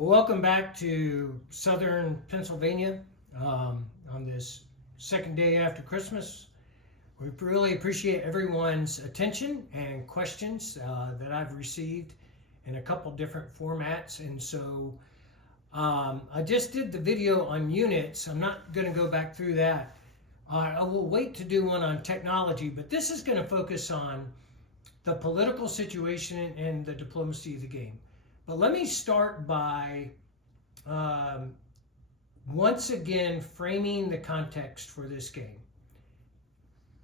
Well, welcome back to southern Pennsylvania on this second day after Christmas. We really appreciate everyone's attention and questions that I've received in a couple different formats. And so I just did the video on units. I'm not going to go back through that. I will wait to do one on technology, but this is going to focus on the political situation and the diplomacy of the game. But let me start by once again framing the context for this game.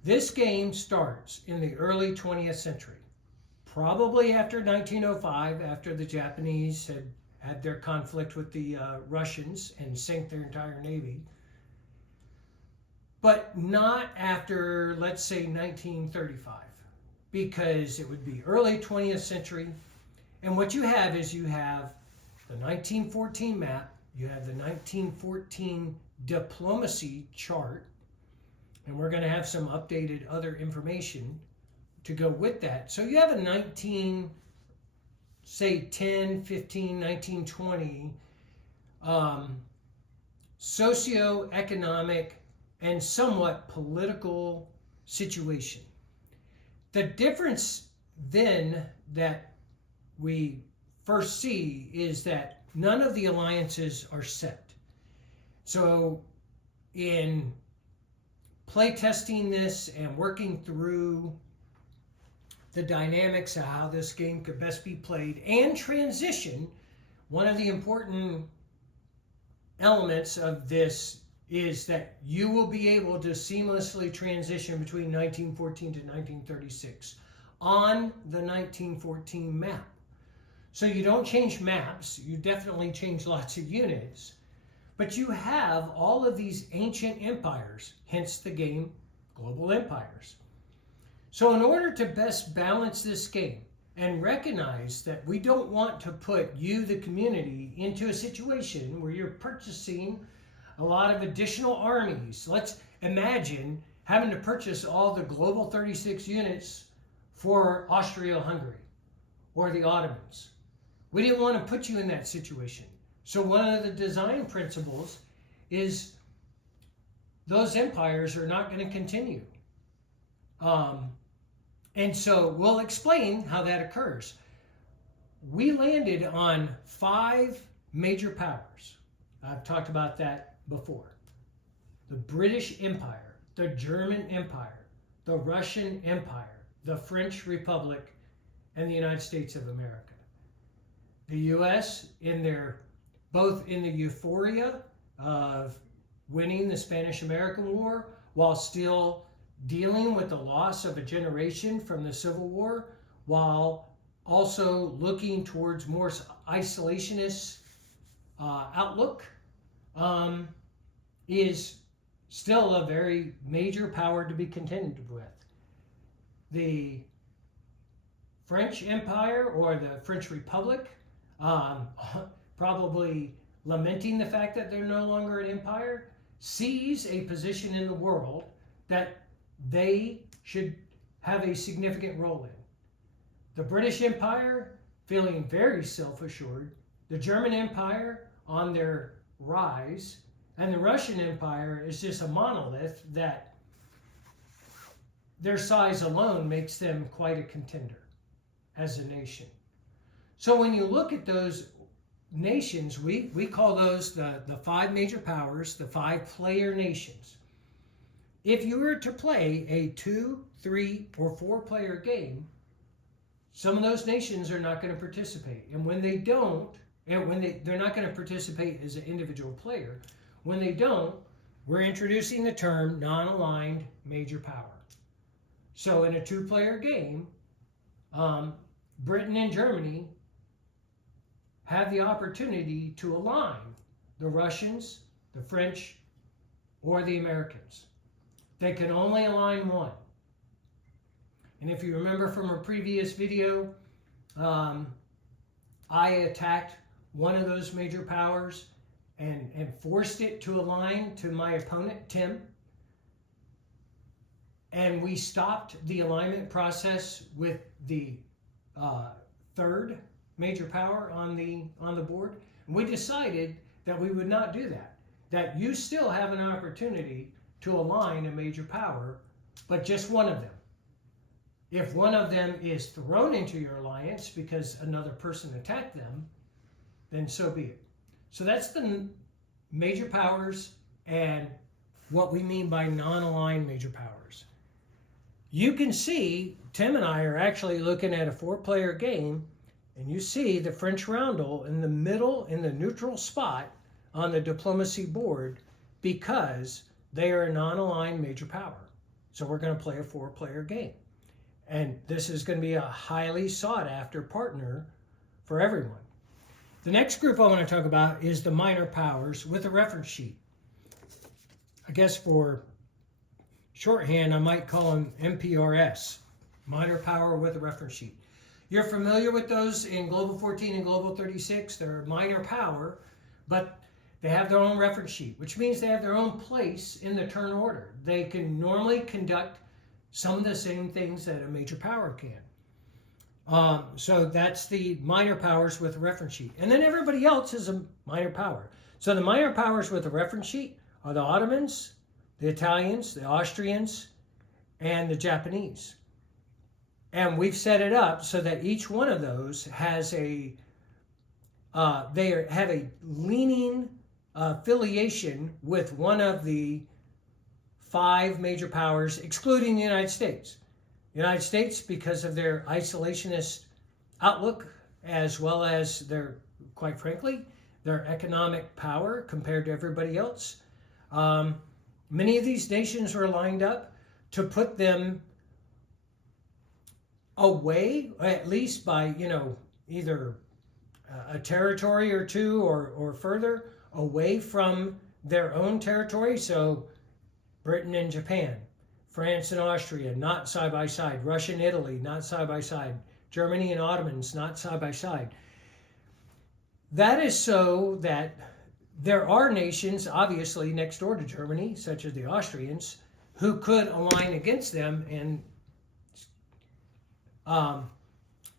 This game starts in the early 20th century, probably after 1905, after the Japanese had their conflict with the Russians and sank their entire navy, but not after, let's say, 1935, because it would be early 20th century. And what you have is you have the 1914 map, you have the 1914 diplomacy chart, and we're going to have some updated other information to go with that. So you have a 19, say 10, 15, 1920 socioeconomic and somewhat political situation. The difference then that we first see is that none of the alliances are set. So in playtesting this and working through the dynamics of how this game could best be played and transition, one of the important elements of this is that you will be able to seamlessly transition between 1914 to 1936 on the 1914 map. So you don't change maps, you definitely change lots of units, but you have all of these ancient empires, hence the game Global Empires. So in order to best balance this game and recognize that we don't want to put you, the community, into a situation where you're purchasing a lot of additional armies. Let's imagine having to purchase all the Global 36 units for Austria-Hungary or the Ottomans. We didn't want to put you in that situation. So one of the design principles is those empires are not going to continue. And so we'll explain how that occurs. We landed on 5 major powers. I've talked about that before. The British Empire, the German Empire, the Russian Empire, the French Republic, and the United States of America. The U.S., both in the euphoria of winning the Spanish-American War, while still dealing with the loss of a generation from the Civil War, while also looking towards more isolationist outlook, is still a very major power to be contended with. The French Empire or the French Republic, probably lamenting the fact that they're no longer an empire, sees a position in the world that they should have a significant role in. The British Empire, feeling very self-assured, the German Empire on their rise, and the Russian Empire is just a monolith that their size alone makes them quite a contender as a nation. So when you look at those nations, we call those the 5 major powers, the 5-player nations. If you were to play a 2, 3, or 4-player game, some of those nations are not going to participate. And when they don't, and they're not going to participate as an individual player, when they don't, we're introducing the term non-aligned major power. So in a 2-player game, Britain and Germany have the opportunity to align the Russians, the French, or the Americans. They can only align one. And if you remember from a previous video, I attacked one of those major powers and forced it to align to my opponent, Tim. And we stopped the alignment process with the 3rd major power on the board. We decided that we would not do that, that you still have an opportunity to align a major power, but just one of them. If one of them is thrown into your alliance because another person attacked them, then so be it. So that's the major powers and what we mean by non-aligned major powers. You can see Tim and I are actually looking at a 4-player game, and you see the French roundel in the middle, in the neutral spot on the diplomacy board, because they are a non-aligned major power. So we're going to play a 4-player game. And this is going to be a highly sought after partner for everyone. The next group I want to talk about is the minor powers with a reference sheet. I guess for shorthand, I might call them MPRS, minor power with a reference sheet. You're familiar with those in Global 14 and Global 36. They're a minor power, but they have their own reference sheet, which means they have their own place in the turn order. They can normally conduct some of the same things that a major power can. So that's the minor powers with a reference sheet. And then everybody else is a minor power. So the minor powers with a reference sheet are the Ottomans, the Italians, the Austrians, and the Japanese. And we've set it up so that each one of those has they have a leaning affiliation with one of the 5 major powers, excluding the United States. The United States, because of their isolationist outlook, as well as their, quite frankly, their economic power compared to everybody else. Many of these nations were lined up to put them away, at least by, either a territory or two or further away from their own territory. So Britain and Japan, France and Austria, not side by side, Russia and Italy, not side by side, Germany and Ottomans, not side by side. That is so that there are nations, obviously, next door to Germany, such as the Austrians, who could align against them and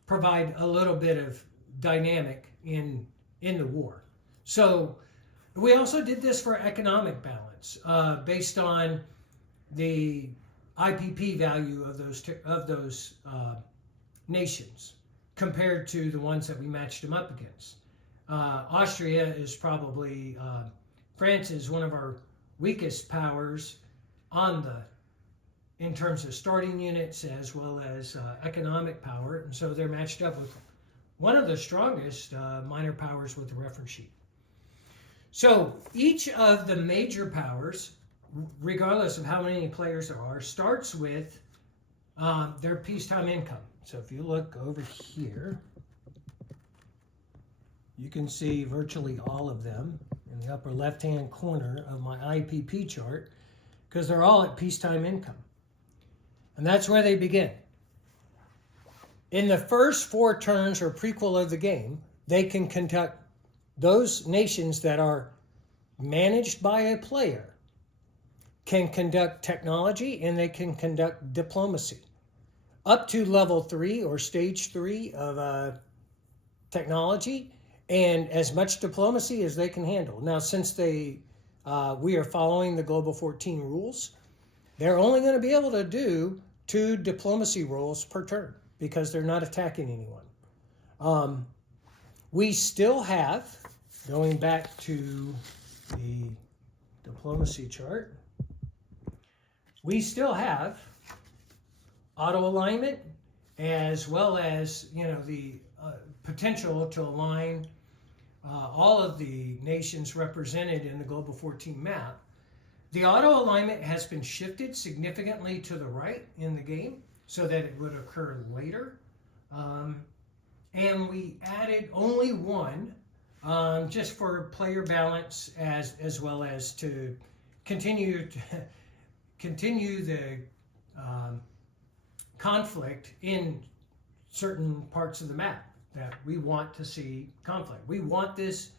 provide a little bit of dynamic in the war. So we also did this for economic balance, based on the IPP value of those nations compared to the ones that we matched them up against. Austria is probably, France is one of our weakest powers in terms of starting units as well as economic power, and so they're matched up with one of the strongest minor powers with the reference sheet. So each of the major powers, regardless of how many players there are, starts with their peacetime income. So if you look over here, you can see virtually all of them in the upper left-hand corner of my IPP chart, because they're all at peacetime income. And that's where they begin. In the first 4 turns or prequel of the game, they can conduct, those nations that are managed by a player can conduct technology and they can conduct diplomacy up to level 3 or stage 3 of technology, and as much diplomacy as they can handle. Now, since we are following the Global 14 rules, they're only going to be able to do 2 diplomacy rolls per turn because they're not attacking anyone. We still have, going back to the diplomacy chart, we still have auto alignment as well as the potential to align all of the nations represented in the Global 14 map. The auto alignment has been shifted significantly to the right in the game so that it would occur later. And we added only 1 just for player balance as well as to continue the conflict in certain parts of the map that we want to see conflict. We want this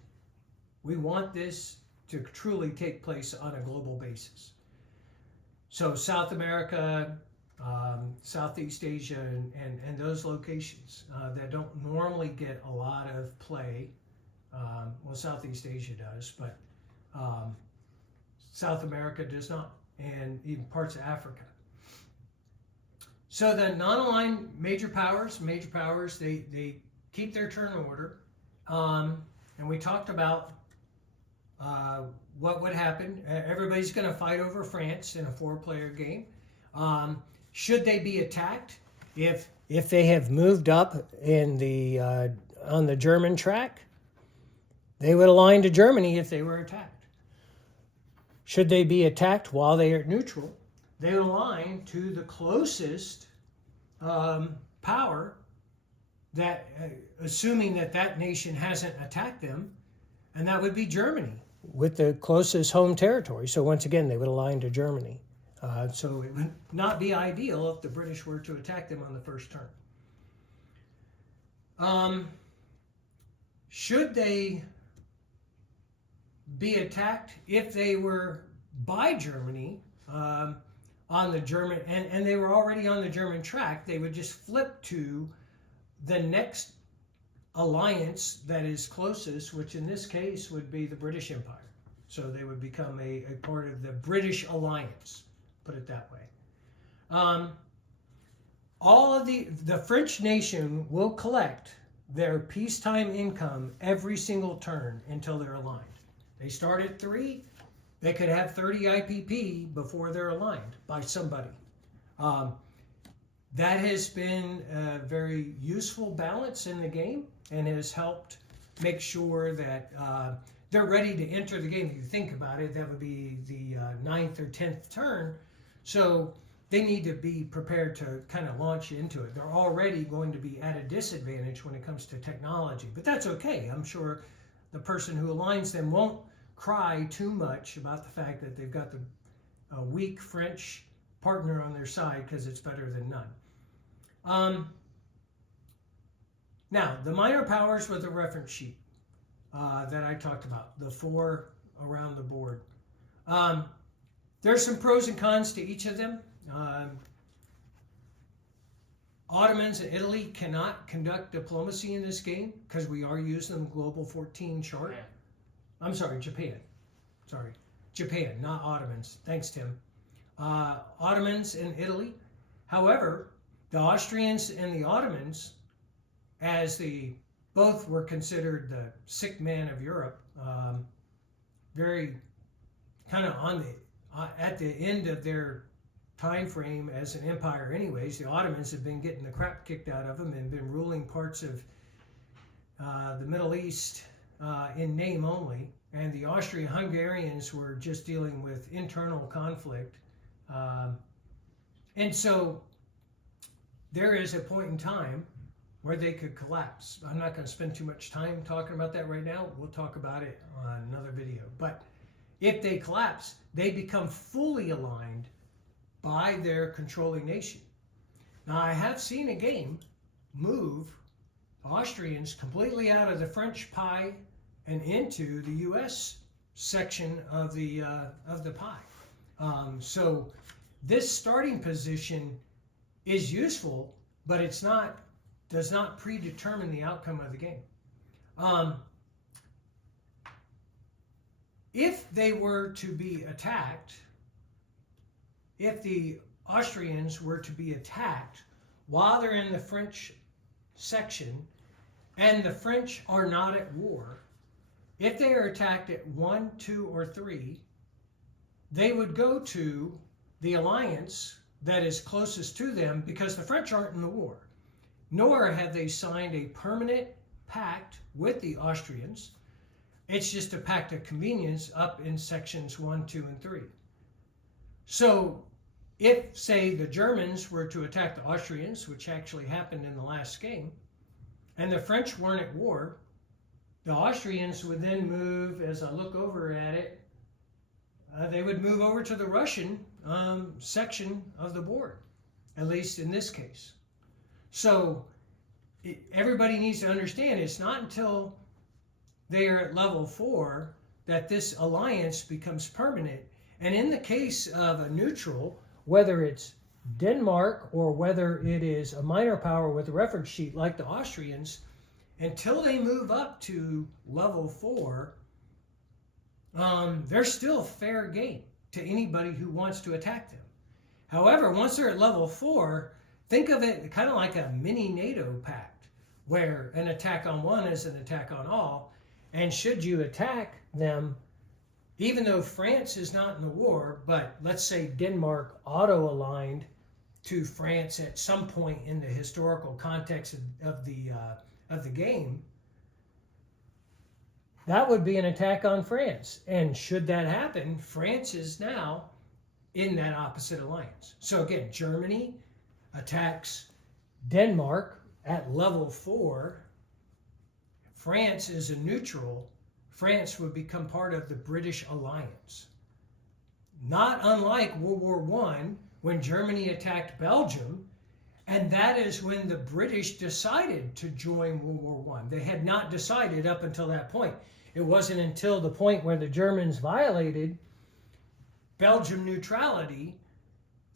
to truly take place on a global basis. So South America, Southeast Asia, and those locations that don't normally get a lot of play Well, Southeast Asia does, but South America does not, and even parts of Africa. So the non-aligned major powers, they keep their turn order. And we talked about what would happen. Everybody's going to fight over France in a 4-player game. Should they be attacked? If they have moved up in the on the German track, they would align to Germany if they were attacked. Should they be attacked while they are neutral, they would align to the closest power, that assuming that nation hasn't attacked them, and that would be Germany with the closest home territory. So once again, they would align to Germany. So it would not be ideal if the British were to attack them on the first turn. Should they be attacked if they were by Germany on the German, and they were already on the German track, they would just flip to the next alliance that is closest, which in this case would be the British Empire. So they would become a part of the British alliance, put it that way. All of the French nation will collect their peacetime income every single turn until they're aligned. They start at 3, they could have 30 IPP before they're aligned by somebody. That has been a very useful balance in the game and has helped make sure that they're ready to enter the game. If you think about it, that would be the 9th or 10th turn. So they need to be prepared to kind of launch into it. They're already going to be at a disadvantage when it comes to technology, but that's okay. I'm sure the person who aligns them won't cry too much about the fact that they've got the weak French partner on their side, because it's better than none. Now, the minor powers with the reference sheet that I talked about, the 4 around the board. There's some pros and cons to each of them. Ottomans and Italy cannot conduct diplomacy in this game because we are using the Global 14 chart. I'm sorry, Japan. Sorry, Japan, not Ottomans. Thanks, Tim. Ottomans and Italy. However, the Austrians and the Ottomans, as both were considered the sick man of Europe, very kind of at the end of their time frame as an empire anyways. The Ottomans have been getting the crap kicked out of them and been ruling parts of the Middle East in name only, and the Austro-Hungarians were just dealing with internal conflict. And so there is a point in time where they could collapse. I'm not going to spend too much time talking about that right now. We'll talk about it on another video. But if they collapse, they become fully aligned by their controlling nation. Now, I have seen a game move Austrians completely out of the French pie and into the U.S. section of the pie. So this starting position is useful, but does not predetermine the outcome of the game. If they were to be attacked, if the Austrians were to be attacked while they're in the French section, and the French are not at war, if they are attacked at 1, 2, or 3, they would go to the alliance that is closest to them, because the French aren't in the war, nor have they signed a permanent pact with the Austrians. It's just a pact of convenience up in sections 1, 2, and 3. So if, say, the Germans were to attack the Austrians, which actually happened in the last game, and the French weren't at war, the Austrians would then move, as I look over at it, they would move over to the Russian section of the board, at least in this case. So everybody needs to understand it's not until they are at level 4 that this alliance becomes permanent. And in the case of a neutral, whether it's Denmark or whether it is a minor power with a reference sheet like the Austrians, until they move up to level 4, they're still fair game to anybody who wants to attack them. However, once they're at level 4, think of it kind of like a mini NATO pact, where an attack on one is an attack on all. And should you attack them, even though France is not in the war, but let's say Denmark auto-aligned to France at some point in the historical context of the game, that would be an attack on France. And should that happen, France is now in that opposite alliance. So again, Germany attacks Denmark at level 4. France is a neutral. France would become part of the British alliance. Not unlike World War I, when Germany attacked Belgium, and that is when the British decided to join World War I. They had not decided up until that point. It wasn't until the point where the Germans violated Belgium neutrality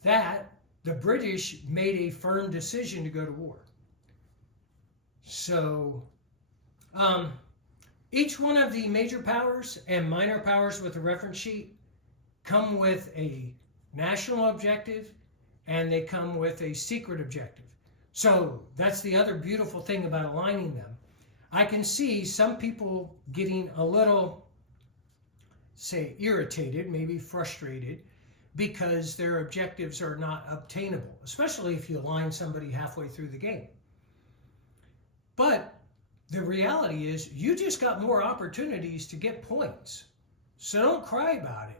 that the British made a firm decision to go to war. So each one of the major powers and minor powers with a reference sheet come with a national objective, and they come with a secret objective. So that's the other beautiful thing about aligning them. I can see some people getting a little, say, irritated, maybe frustrated, because their objectives are not obtainable, especially if you align somebody halfway through the game. But the reality is you just got more opportunities to get points. So don't cry about it.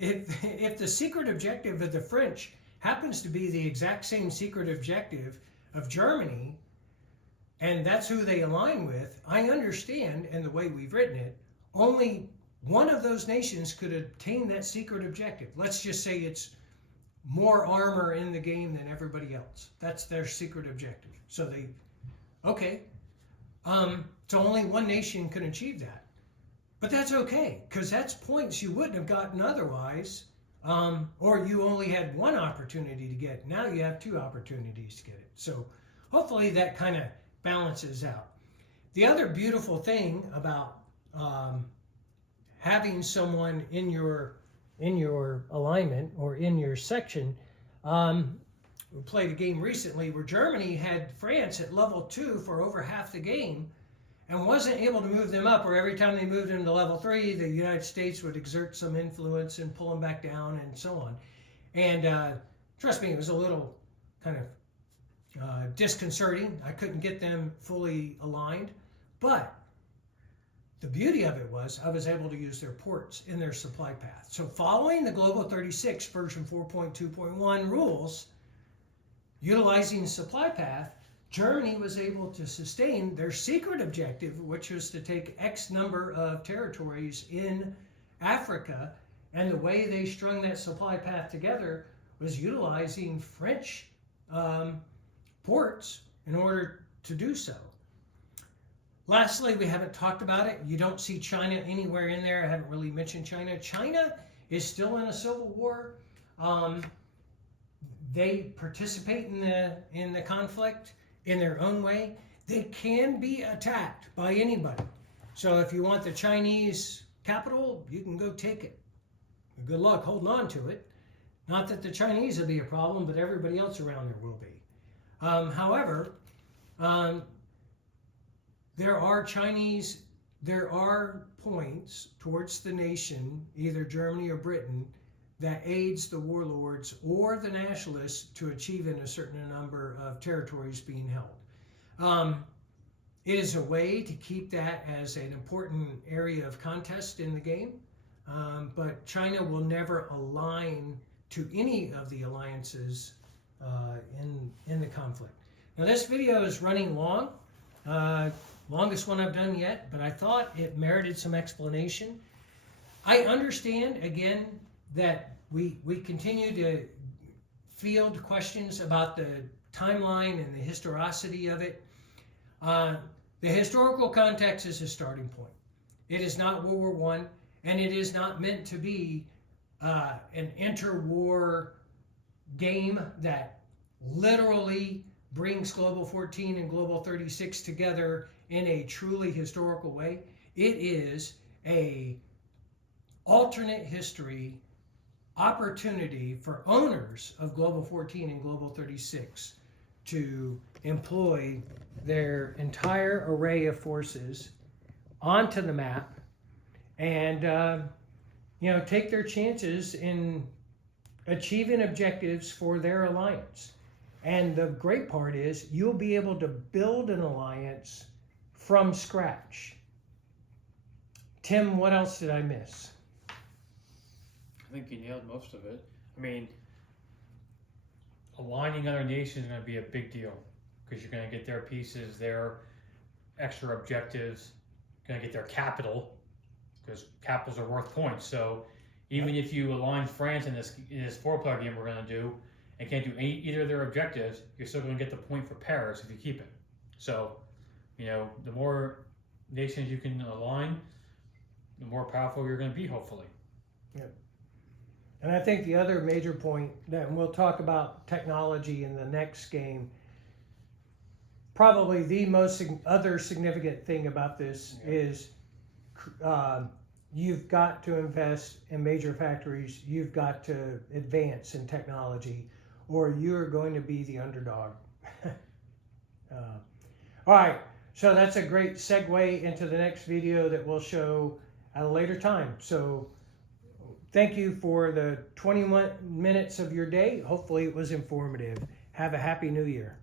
If the secret objective of the French happens to be the exact same secret objective of Germany, and that's who they align with, I understand, and the way we've written it, only one of those nations could obtain that secret objective. Let's just say it's more armor in the game than everybody else. That's their secret objective. So so only one nation can achieve that. But that's okay, because that's points you wouldn't have gotten otherwise, or you only had one opportunity to get. Now you have 2 opportunities to get it. So hopefully that kind of balances out. The other beautiful thing about having someone in your alignment or in your section, we played a game recently where Germany had France at level 2 for over half the game, and wasn't able to move them up, or every time they moved them to level 3, the United States would exert some influence and pull them back down and so on. And trust me, it was a little kind of disconcerting. I couldn't get them fully aligned, but the beauty of it was I was able to use their ports in their supply path. So following the Global 36 version 4.2.1 rules, utilizing the supply path, Germany was able to sustain their secret objective, which was to take X number of territories in Africa. And the way they strung that supply path together was utilizing French ports in order to do so. Lastly, we haven't talked about it. You don't see China anywhere in there. I haven't really mentioned China. China is still in a civil war. They participate in the conflict in their own way. They can be attacked by anybody. So if you want the Chinese capital, you can go take it. Good luck holding on to it. Not that the Chinese will be a problem, but everybody else around there will be. However, there are points towards the nation, either Germany or Britain, that aids the warlords or the nationalists to achieve in a certain number of territories being held. It is a way to keep that as an important area of contest in the game, but China will never align to any of the alliances in the conflict. Now this video is running long, longest one I've done yet, but I thought it merited some explanation. I understand, again, that we continue to field questions about the timeline and the historicity of it. The historical context is a starting point. It is not World War I, and it is not meant to be an interwar game that literally brings Global 14 and Global 36 together in a truly historical way. It is a alternate history opportunity for owners of Global 14 and Global 36 to employ their entire array of forces onto the map and take their chances in achieving objectives for their alliance. And the great part is you'll be able to build an alliance from scratch. Tim, what else did I miss? I think you nailed most of it. I mean, aligning other nations is going to be a big deal because you're going to get their pieces, their extra objectives, going to get their capital because capitals are worth points. So even if you align France in this 4-player game we're going to do and can't do either of their objectives, you're still going to get the point for Paris if you keep it. So, the more nations you can align, the more powerful you're going to be, hopefully. Yep. And I think the other major point, that we'll talk about technology in the next game, probably the most other significant thing about this is you've got to invest in major factories, you've got to advance in technology, or you're going to be the underdog. All right, so that's a great segue into the next video that we'll show at a later time. So thank you for the 21 minutes of your day. Hopefully it was informative. Have a happy new year.